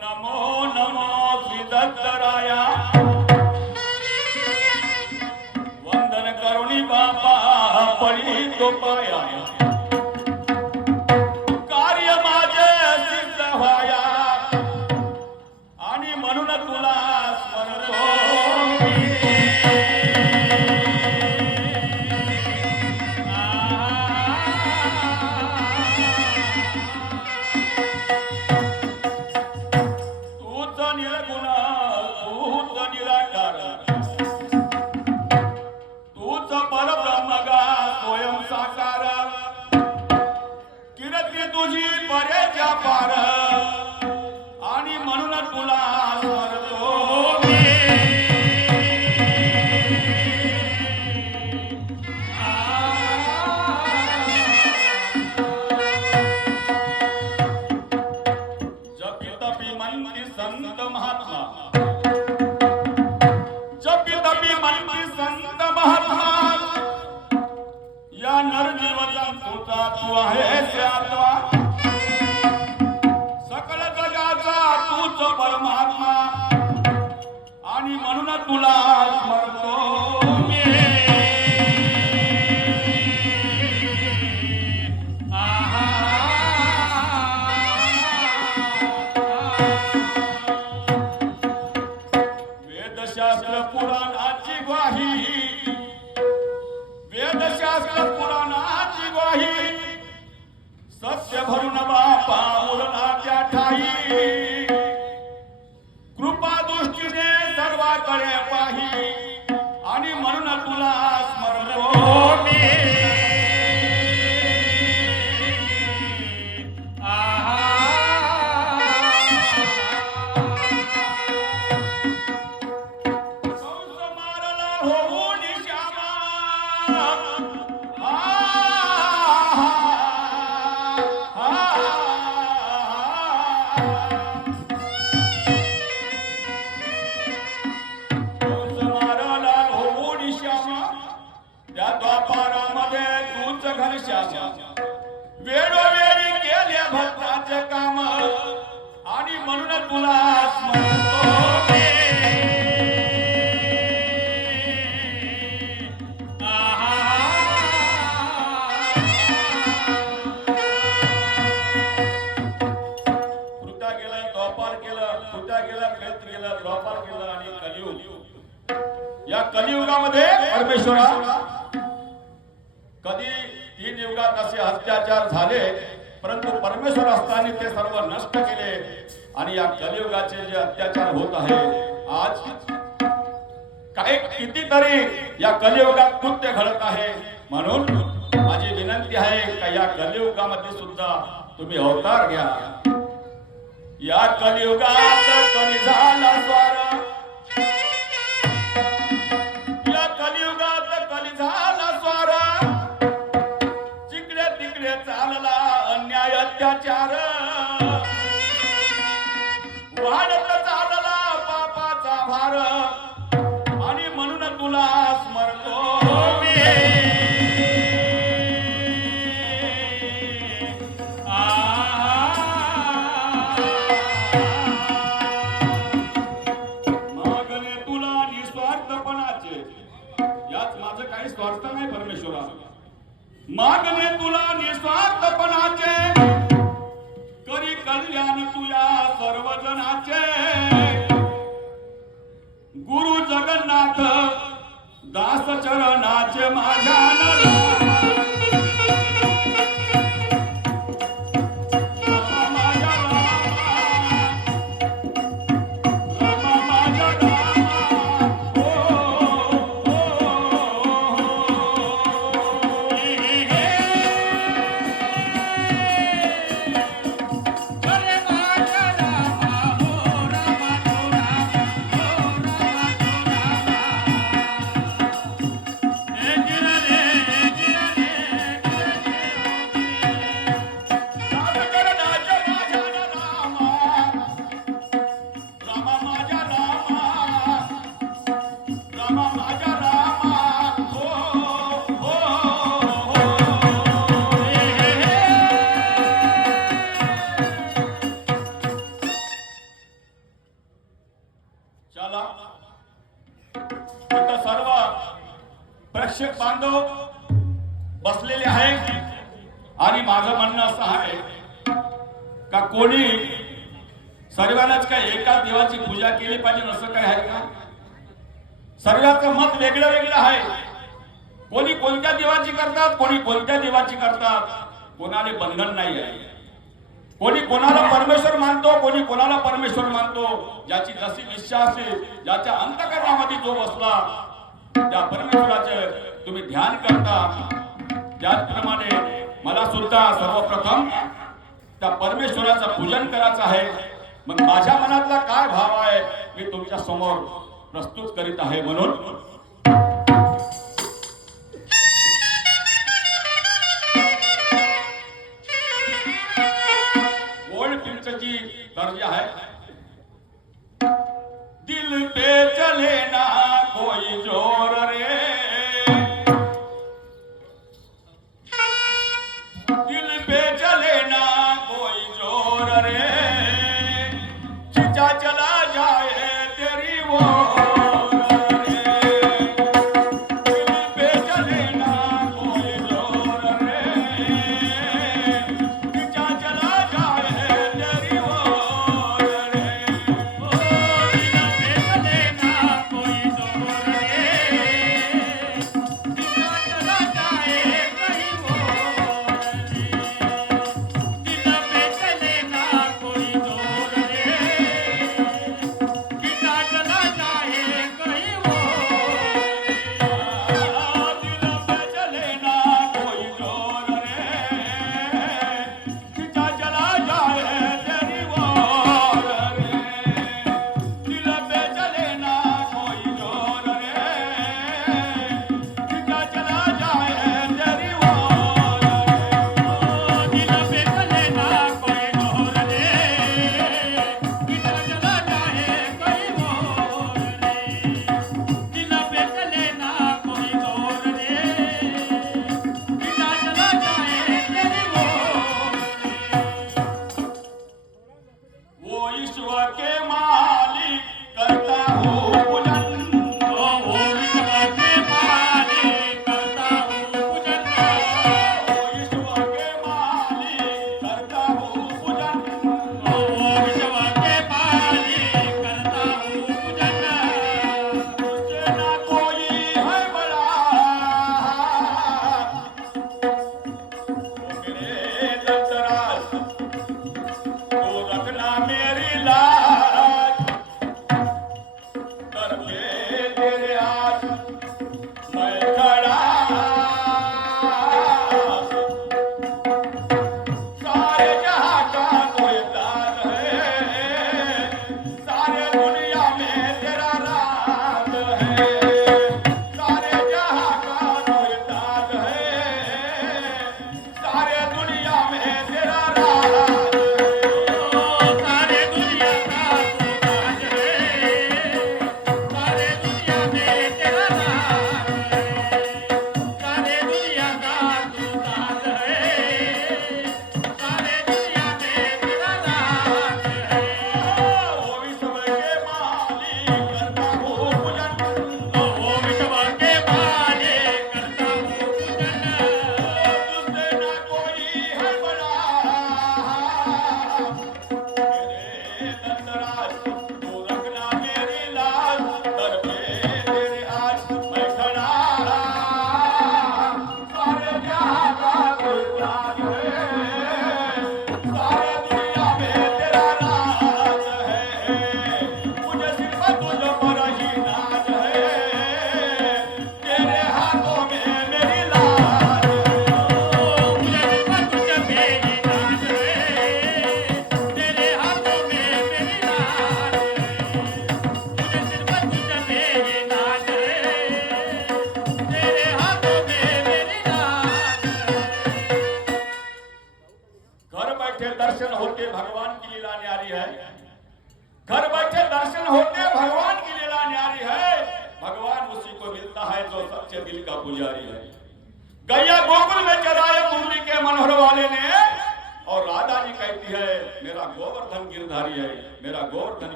નમો નમો સિદ્ધરાયા વંદન કરુણી બાબા પડી તો પાયા घनश्यामा वेळोवेळी केल्या भक्ताचे काम. आणि म्हणूनच तुला स्मरतो. या कलियुगामध्ये परमेश्वरा अत्याचार झाले परंतु परमेश्वर असताना ते सर्व नष्ट केले. आणि या कलियुगाचे जे अत्याचार होत आहे आज काही कितीतरी या कलियुगात कृत्य घडत आहे. म्हणून माझी विनंती आहे का या कलियुगामध्ये सुद्धा तुम्ही अवतार घ्या. या कलियुगात कमी झाला भगवान तुया सर्वजनाचे. गुरु जगन्नाथ दास चरणाचे माझ्या बंधन नाही आहे. कोणी कोणाला परमेश्वर मानतो कोणी कोणाला परमेश्वर मानतो ज्याची जशी इच्छा असेल ज्याच्या अंतकरणामध्ये जो बसला त्या परमेश्वराचे तुम्ही ध्यान करता. त्याचप्रमाणे मला सुद्धा सर्वप्रथम त्या परमेश्वराचं पूजन करायचं आहे. मग माझ्या मनातला काय भाव आहे मी तुमच्यासमोर प्रस्तुत करीत आहे म्हणून दरिया है दिल पे चले ना कोई जोर रे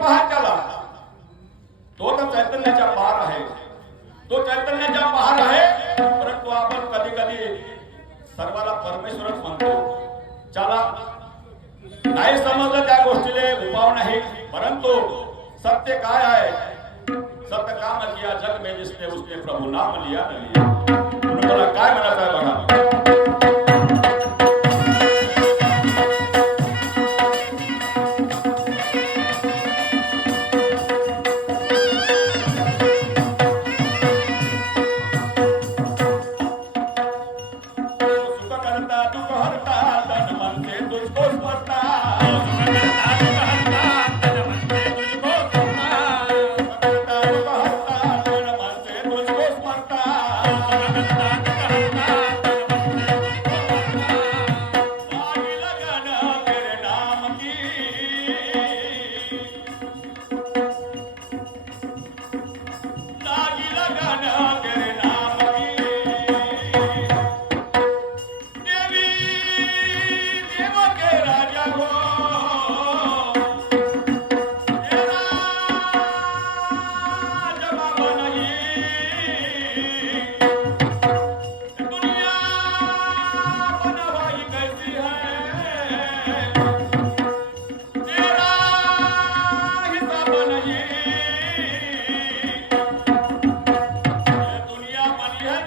पहा तो तर चैतन्याच्या पार आहे. तो चैतन्याच्या पहार आहे परंतु आपण कधी कधी सर्वाला परमेश्वरच म्हणतो. ज्याला नाही समजलं त्या गोष्टीले उपाव नाही परंतु सत्य काय आहे? सत्य का लिया जग में जिसने उसने प्रभू नाम लिया न लिया. काय म्हणायचं आहे बघा?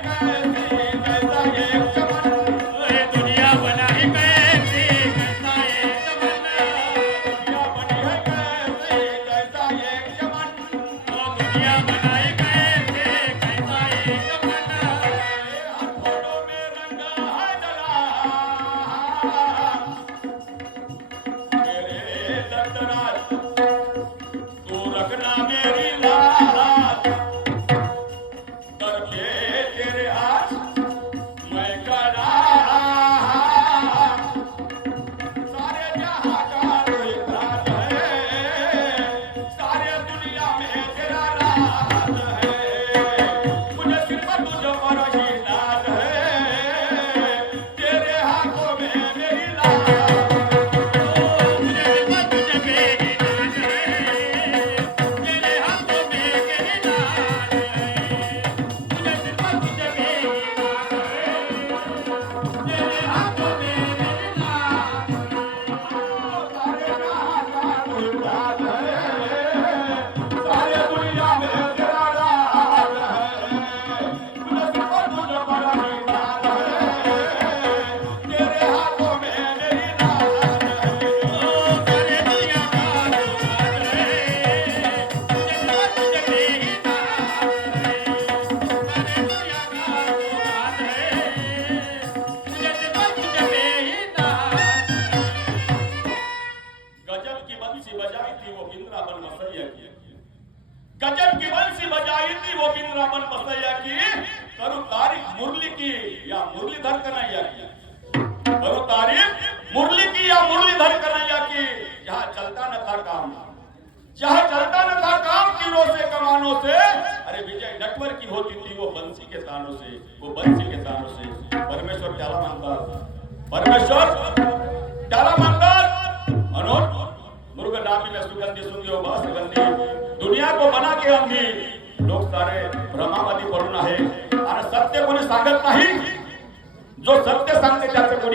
Thank you.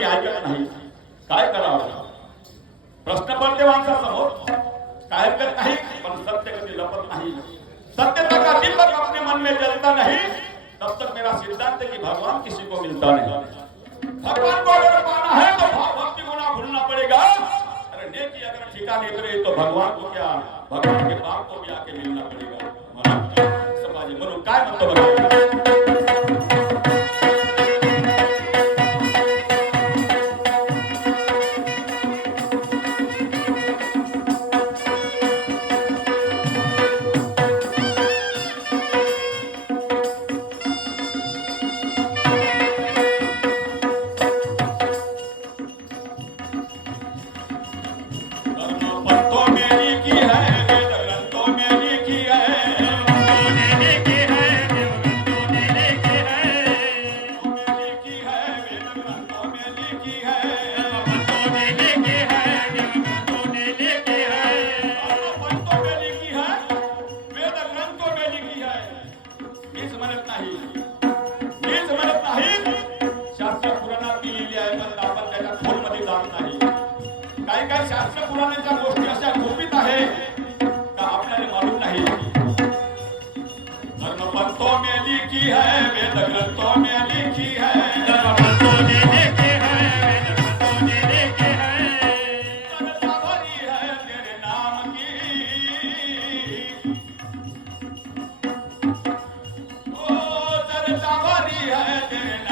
काय प्रश्न पडते काय नाही, पण सत्य कधी लपत नाही. सत्य तक अपने मन में जलता नहीं, तब तक मेरा सिद्धांत कि भगवान किसी को मिलता नहीं। भगवान को अगर पाना है तो भक्ति गुना भूलना पड़ेगा। अरे नेकी अगर ठिकाने करे तो भगवान को क्या? भगवान के पाप को भी आके मिलना पड़ेगा। समाज काय मतलब चर्चा भरी है तेरे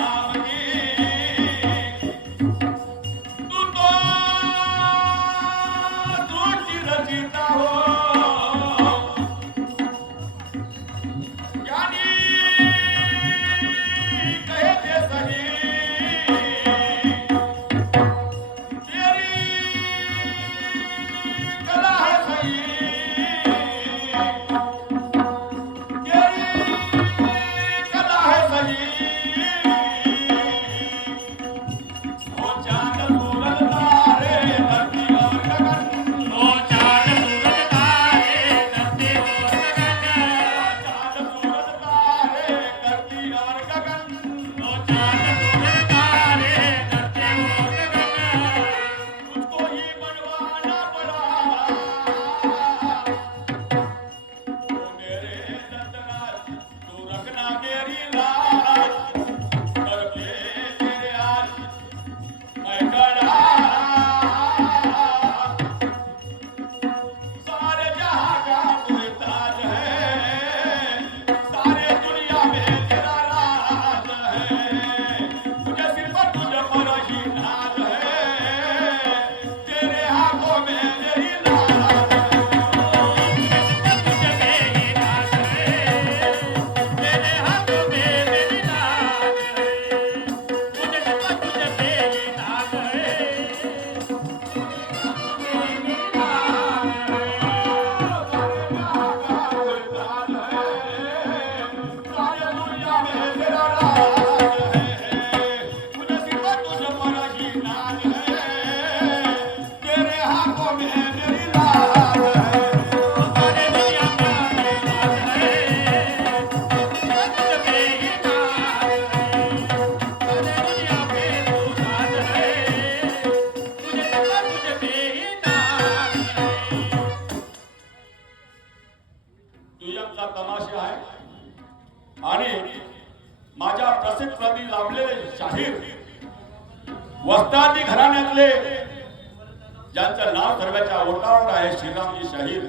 आहे श्रीरामजी शाहीर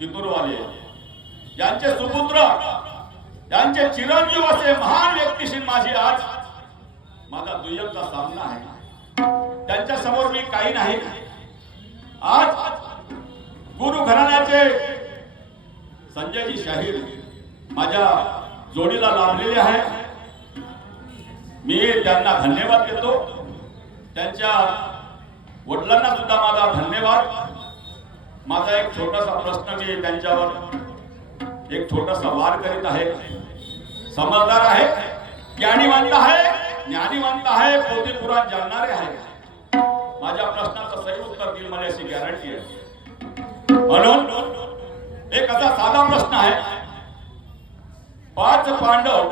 तितूरवाले यांचे सुपुत्र यांचे चिरंजीव असे महान व्यक्तीशी माझी आज माझा दुय्यमचा सामना आहे. त्यांच्यासमोर मी काही नाही. आज गुरु घराण्याचे संजयजी शाहीर माझ्या जोडीला लाभलेले आहे. मी त्यांना धन्यवाद देतो. त्यांच्या वडिलांना सुद्धा माझा धन्यवाद. माझा एक छोटासा प्रश्न मी त्यांच्यावर एक छोटासा वार करीत आहे. समजदार आहे ज्ञानीवंत आहे ज्ञानीवंत आहे पोथी पुराण जाणणारे आहे. माझ्या प्रश्नाचं सही उत्तर देईल मला अशी गॅरंटी आहे. म्हणून एक असा साधा प्रश्न आहे. पाच पांडव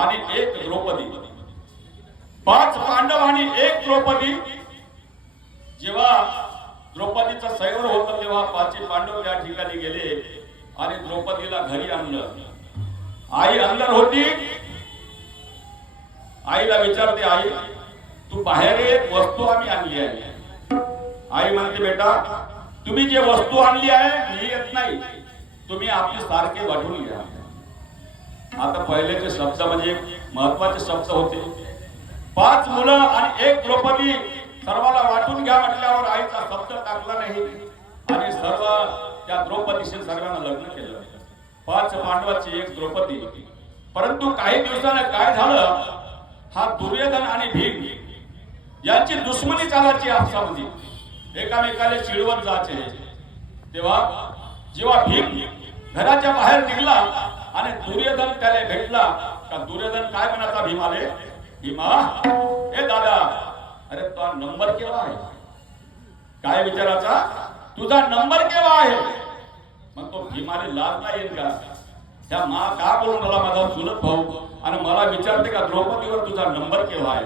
आणि एक द्रौपदी. पाच पांडव आणि एक द्रौपदी जेव्हा द्रौपदीचा सैवर होतं तेव्हा पाचही पांडव त्या ठिकाणी गेले आणि द्रौपदीला घरी आणलं. आई अंदर होती. आईला विचारते आई तू बाहेर एक वस्तू आम्ही आणली आहे. आई म्हणते बेटा तुम्ही जे वस्तू आणली आहे मी येत नाही. तुम्ही आपली सारखे वाटून घ्या. आता पहिलेचे शब्द म्हणजे महत्त्वाचे शब्द होते. पाच मुलं आणि एक द्रौपदी. सर्वाला वाटून घ्या म्हटल्यावर आईचा शब्द टाकला नाही. आणि सर्व त्या द्रौपदीशी सर्वांना लग्न केलं. पाच पांडवाची एक द्रौपदी. परंतु काही दिवसानं काय झालं? हा दुर्योधन आणि भीम यांची दुश्मनी चालायची आपसामध्ये. एकामेकाला चिडवत जायचे. तेव्हा जेव्हा भीम घराच्या बाहेर निघला आणि दुर्योधन त्याला भेटला का दुर्योधन काय म्हणाचा भीमाले भीमा हे दादा अरे तुझा नंबर केव्हा आहे. काय विचाराचा तुझा नंबर केव्हा आहे. मग तो भीमाने लाज नाही येईल का? त्या मा का बोलून मला माझा चुलत भाऊ? आणि मला विचारते का द्रौपदीवर तुझा नंबर केव्हा आहे?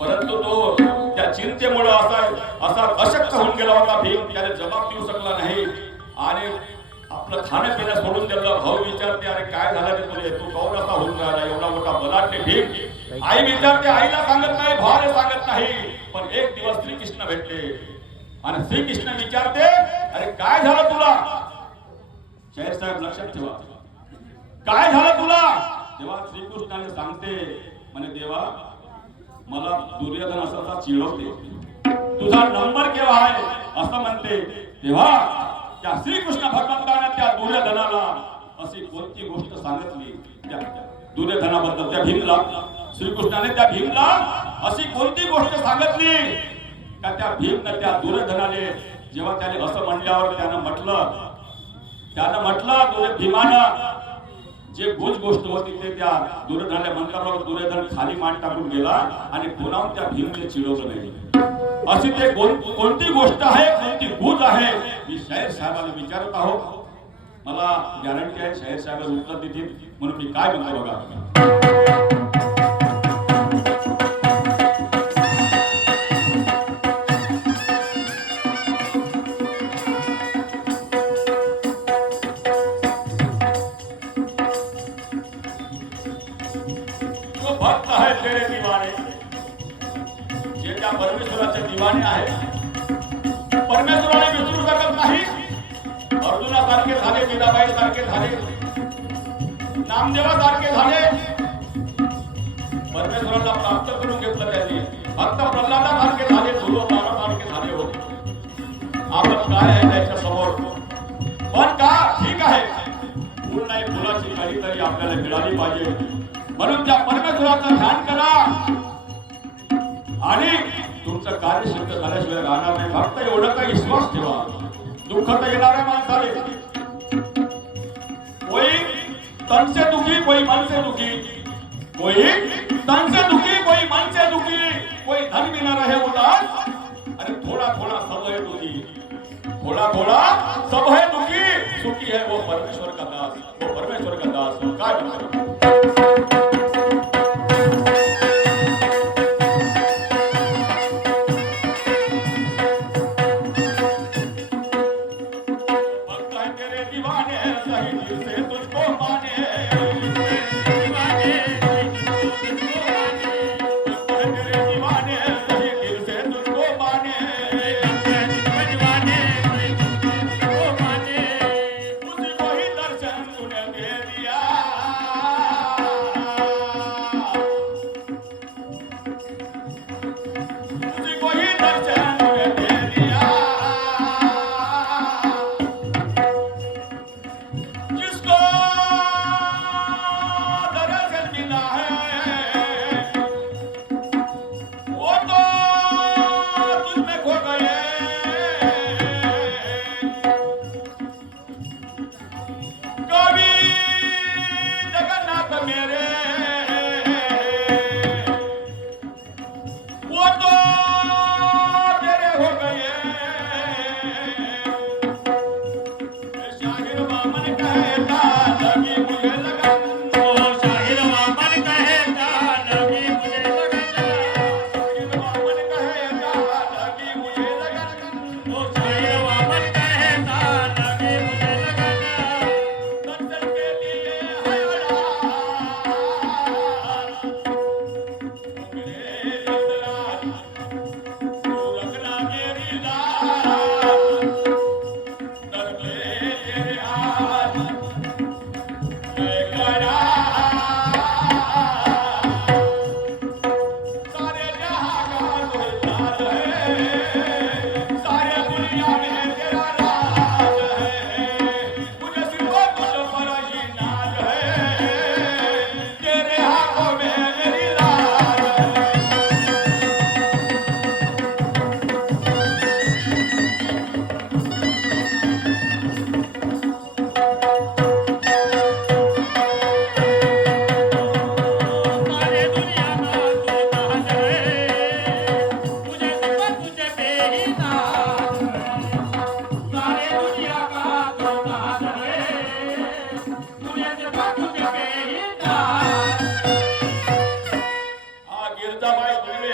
परंतु तो त्या चिंतेमुळे असा असा अशक्त होऊन गेला होता भीम. त्याने जबाब देऊ शकला नाही. आणि आपलं खाणं पिणं सोडून दिलं भाऊ विचारते अरे काय झालं ते तुझे तू कौन असा होऊन राहिला? एवढा मोठा बलाढ्य भीम. आई विचारते आईला सांगत नाही भावाला सांगत नाही पण एक दिवस श्रीकृष्ण भेटले. आणि श्रीकृष्ण विचारते अरे काय झालं तुला? शाहीर साहेब लक्षात ठेवा. काय झालं तुला? तेव्हा श्रीकृष्णाने सांगते म्हणे देवा मला दुर्योधन असा असा चिडवते? तुझा नंबर केव्हा आहे? असं म्हणते. तेव्हा त्या श्रीकृष्ण भगवंताने त्या दुर्योधनाला अशी कोणती गोष्ट सांगितली? त्या दुर्योधनाबद्दल त्या भीमला श्रीकृष्णाने त्या भीमला अशी कोणती गोष्ट सांगितली? का त्या भीमनं त्या दुर्धनाने जेव्हा त्याने असं म्हणल्यावर त्यानं म्हटलं त्यानं म्हटलं तुझे भीमानं जे गोज गोष्ट होती ते त्या दुर्योधनाला म्हणल्याबरोबर दुर्योधन खाली मान टाकून गेला आणि पुन्हा त्या भीमने चिडवलं नाही. अशी ते कोण- कोणती गोष्ट आहे कोणती गुज आहे मी शाहीर साहेबाला विचारत आहोत. मला गॅरंटी आहे शाहीर साहेब उत्तर देतील म्हणून मी काय म्हणतो बघा. आपण काय आहे त्याच्यासमोर। पण का ठीक आहे फुल नाही फुलाची काहीतरी आपल्याला मिळाली पाहिजे म्हणून त्या परमेश्वराचं ध्यान करा। आणि तुमचं कार्य सिद्ध झाल्याशिवाय राहणार नाही फक्त एवढं काही विश्वास ठेवा दुःख तर येणार आहे माणसाने कोई तन से दुखी कोई मन से दुखी। कोई तन से दुखी कोई मन से दुखी। कोई धन बिना रहे उदास। अरे थोड़ा थोड़ा समय है थोड़ा थोड़ा सब है दुखी। सुखी है वो परमेश्वर का दास। वो परमेश्वर का दास। का काय म्हणतो? तेरे दीवाने सही दिल से तुझको माने।